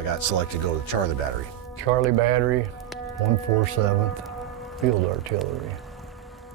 I got selected to go to Charlie Battery. Charlie Battery, 147th Field Artillery.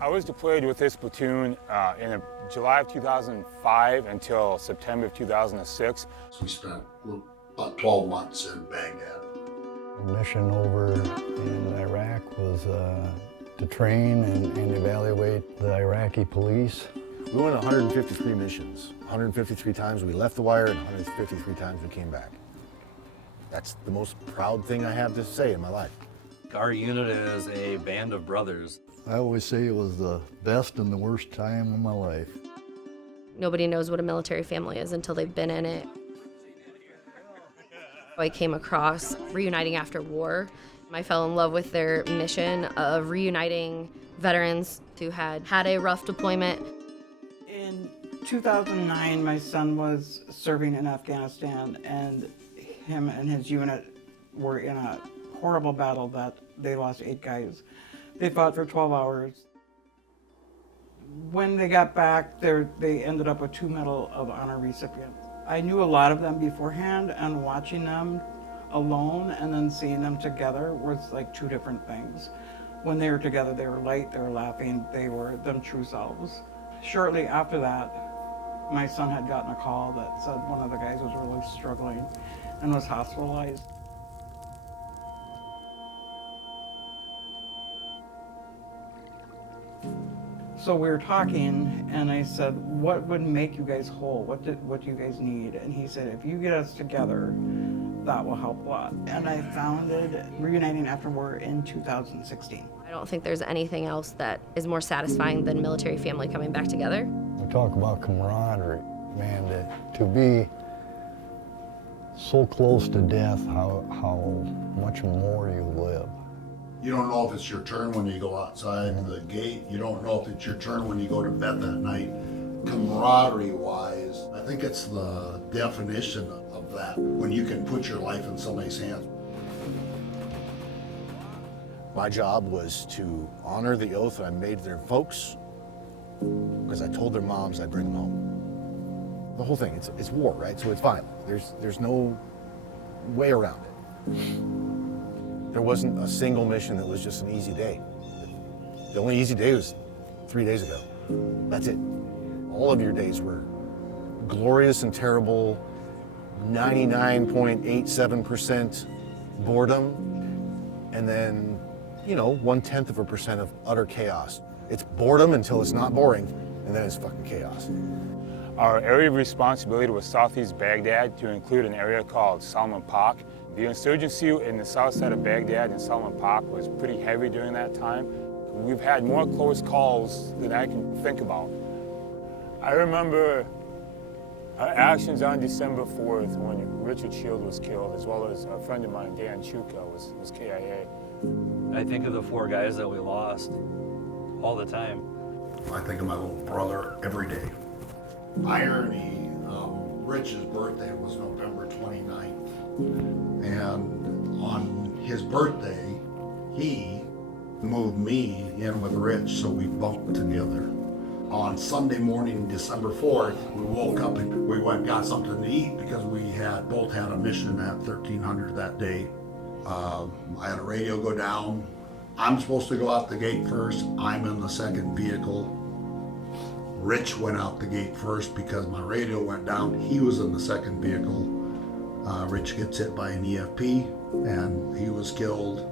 I was deployed with this platoon in July of 2005 until September of 2006. So we spent about 12 months in Baghdad. Our mission over in Iraq was to train and evaluate the Iraqi police. We went 153 missions. 153 times we left the wire and 153 times we came back. That's the most proud thing I have to say in my life. Our unit is a band of brothers. I always say it was the best and the worst time of my life. Nobody knows what a military family is until they've been in it. I came across Reuniting After War. I fell in love with their mission of reuniting veterans who had had a rough deployment. In 2009, my son was serving in Afghanistan, and him and his unit were in a horrible battle that they lost 8 guys. They fought for 12 hours. When they got back, they ended up with 2 Medal of Honor recipients. I knew a lot of them beforehand, and watching them alone and then seeing them together was like 2 different things. When they were together, they were light, they were laughing, they were them true selves. Shortly after that, my son had gotten a call that said one of the guys was really struggling and was hospitalized. So we were talking, and I said, what would make you guys whole? What do you guys need? And he said, if you get us together, that will help a lot. And I founded Reuniting After War in 2016. I don't think there's anything else that is more satisfying than military family coming back together. We talk about camaraderie, man, to be so close to death, how much more you live. You don't know if it's your turn when you go outside the gate. You don't know if it's your turn when you go to bed that night. Camaraderie-wise, I think it's the definition of that, when you can put your life in somebody's hands. My job was to honor the oath that I made to their folks, because I told their moms I'd bring them home. The whole thing, it's war, right? So it's violent. There's no way around it. There wasn't a single mission that was just an easy day. The only easy day was 3 days ago. That's it. All of your days were glorious and terrible, 99.87% boredom, and then, 0.1% of utter chaos. It's boredom until it's not boring, and then it's fucking chaos. Our area of responsibility was southeast Baghdad, to include an area called Salman Park. The insurgency in the south side of Baghdad and Salman Park was pretty heavy during that time. We've had more close calls than I can think about. I remember our actions on December 4th when Richard Shield was killed, as well as a friend of mine, Dan Chuka, was KIA. I think of the 4 guys that we lost all the time. I think of my little brother every day. Irony, Rich's birthday was November 29th. And on his birthday, he moved me in with Rich, so we bunked together. On Sunday morning, December 4th, we woke up and we went and got something to eat because we both had a mission at 1300 that day. I had a radio go down. I'm supposed to go out the gate first. I'm in the second vehicle. Rich went out the gate first because my radio went down. He was in the second vehicle. Rich gets hit by an EFP and he was killed.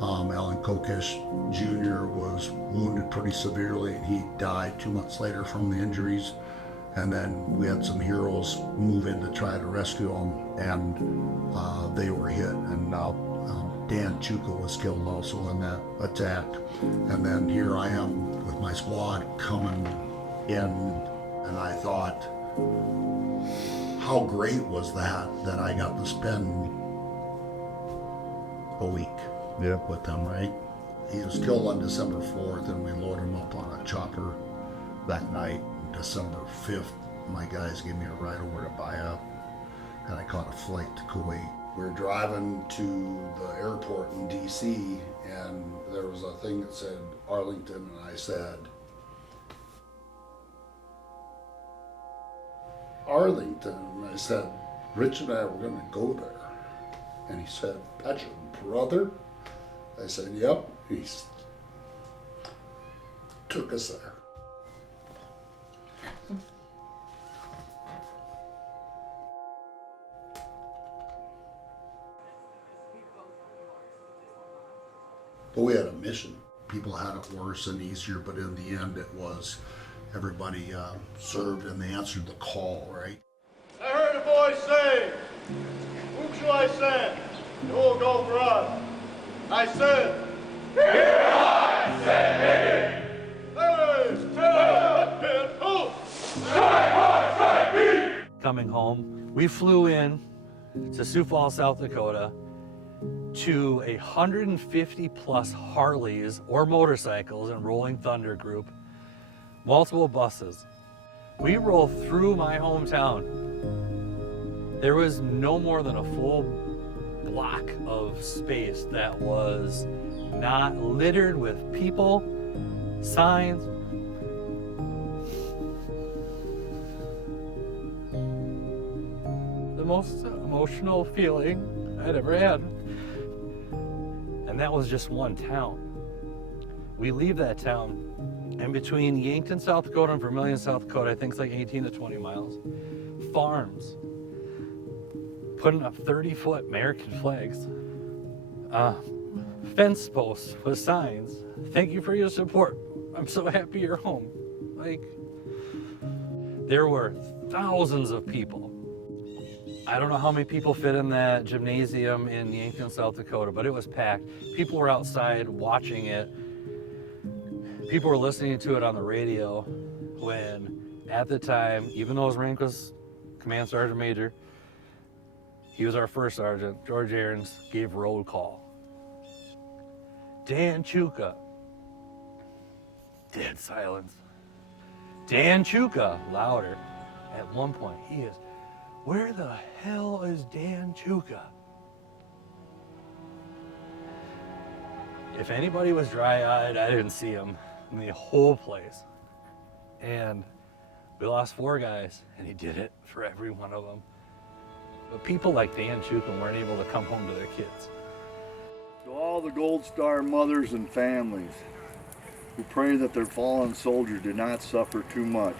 Alan Kokesh Jr. was wounded pretty severely and he died 2 months later from the injuries. And then we had some heroes move in to try to rescue him, and they were hit. And now Dan Chuka was killed also in that attack. And then here I am with my squad coming in, and I thought, how great was that I got to spend a week with them, right? He was killed on December 4th, and we loaded him up on a chopper that night. December 5th, my guys gave me a ride over to Baya, and I caught a flight to Kuwait. We were driving to the airport in DC, and there was a thing that said Arlington, and I said, Arlington, and I said, Rich and I were going to go there. And he said, "That's your brother?" I said, "Yep." He took us there. But we had a mission. People had it worse and easier, but in the end it was everybody served and they answered the call, right? I heard a voice say, "Whom shall I send? And who will go for us?" I said, "Here I stand." Coming home, we flew in to Sioux Falls, South Dakota, to 150 plus Harleys or motorcycles and Rolling Thunder group, multiple buses. We rolled through my hometown. There was no more than a full block of space that was not littered with people, signs. The most emotional feeling I'd ever had. And that was just one town. We leave that town, and between Yankton, South Dakota and Vermilion, South Dakota, I think it's like 18 to 20 miles, farms putting up 30-foot American flags, fence posts with signs, "Thank you for your support. I'm so happy you're home." Like, there were thousands of people. I don't know how many people fit in that gymnasium in Yankton, South Dakota, but it was packed. People were outside watching it. People were listening to it on the radio when, at the time, even though his rank was Command Sergeant Major, he was our first sergeant, George Aarons, gave roll call. "Dan Chuka." Dead silence. "Dan Chuka," louder. At one point, he is, "Where the hell is Dan Chuka?" If anybody was dry-eyed, I didn't see him in the whole place. And we lost 4 guys, and he did it for every one of them. But people like Dan Chuka weren't able to come home to their kids. To all the Gold Star mothers and families who pray that their fallen soldier did not suffer too much.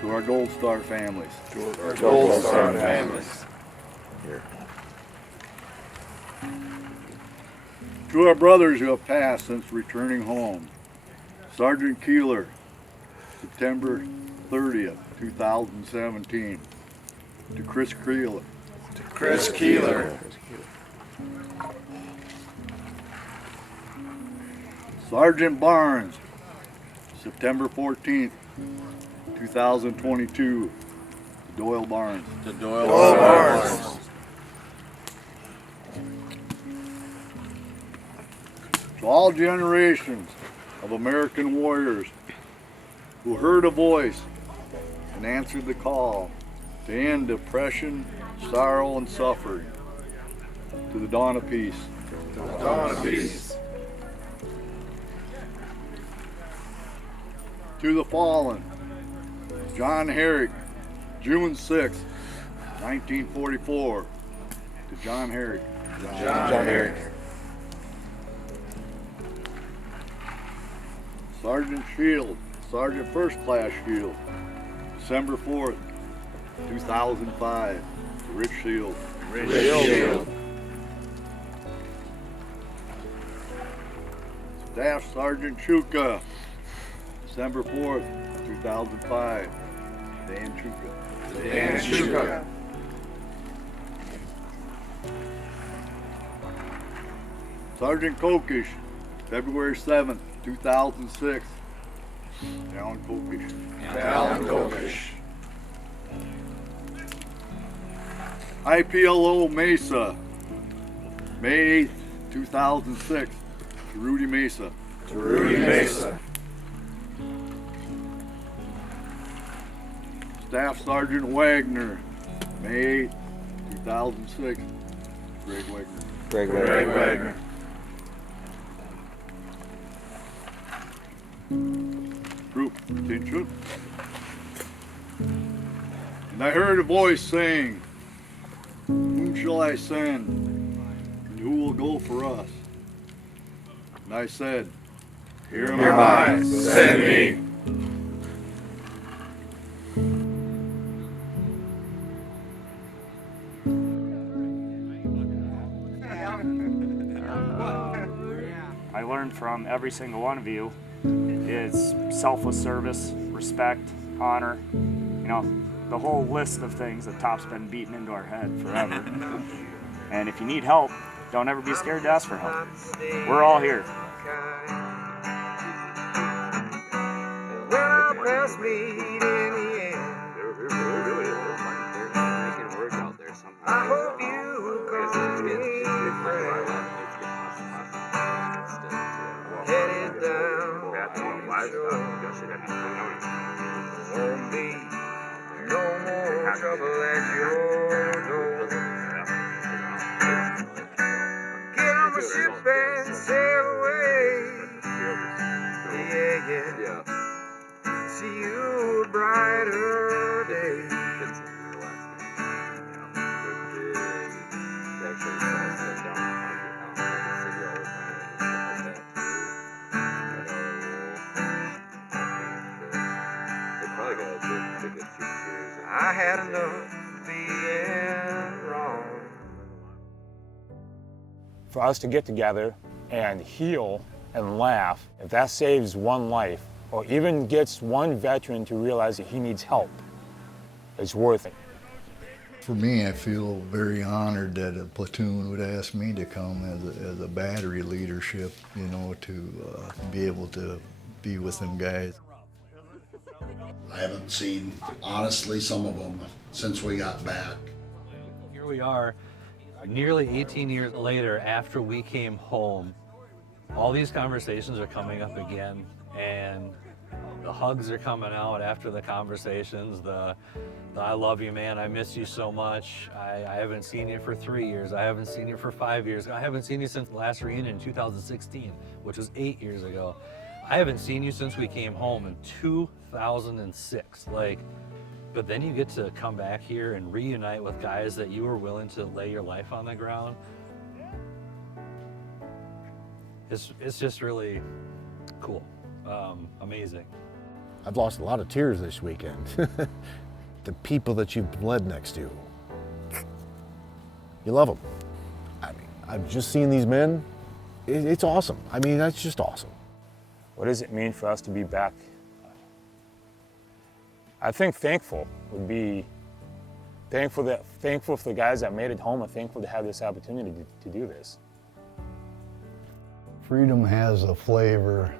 To our Gold Star families. To our Gold Star families. Here. To our brothers who have passed since returning home. Sergeant Keeler, September 30th, 2017. To Chris Keeler. To Chris Keeler. Sergeant Barnes, September 14th, 2022. To Doyle Barnes. To Doyle Barnes. To all generations of American warriors who heard a voice and answered the call to end depression, sorrow, and suffering. To the dawn of peace. To the dawn of peace. To the fallen. John Herrick, June 6, 1944. To John Herrick. John Herrick. Sergeant Shield, Sergeant First Class Shield, December 4th, 2005. To Rich Shield. Rich Shield. Staff Sergeant Chuka, December 4th, 2005. Dan Chuka. Dan Chuka. Sergeant Kokish, February 7th, 2006. Alan Kokish. Alan Kokish. IPLO Mesa, May 8th, 2006. To Rudy Mesa. To Rudy Mesa. Staff Sergeant Wagner, May 8th, 2006. Greg Wagner. Greg Wagner. Group, attention. And I heard a voice saying, Whom shall I send? And who will go for us? And I said, Here am I, send me. I learned from every single one of you is selfless service, respect, honor, you know, the whole list of things that Top's been beating into our head forever. And if you need help, don't ever be scared to ask for help. We're all here. I hope you call me headed down the shore. Won't be no more trouble at your door. Get on my ship and sail away. Yeah, yeah. See you a brighter day. I had enough being wrong. For us to get together and heal and laugh, if that saves one life, or even gets one veteran to realize that he needs help, it's worth it. For me, I feel very honored that a platoon would ask me to come as a battery leadership, you know, to be able to be with them guys. I haven't seen, honestly, some of them since we got back. Here we are, nearly 18 years later after we came home. All these conversations are coming up again, and the hugs are coming out after the conversations, the I love you, man, I miss you so much, I haven't seen you for 3 years, I haven't seen you for 5 years, I haven't seen you since the last reunion in 2016, which was 8 years ago. I haven't seen you since we came home in 2006. But then you get to come back here and reunite with guys that you were willing to lay your life on the ground. It's just really cool, amazing. I've lost a lot of tears this weekend. The people that you've bled next to, you love them. I mean, I've just seen these men. It's awesome. I mean, that's just awesome. What does it mean for us to be back? I think thankful would be thankful for the guys that made it home, and thankful to have this opportunity to do this. Freedom has a flavor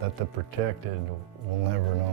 that the protected will never know.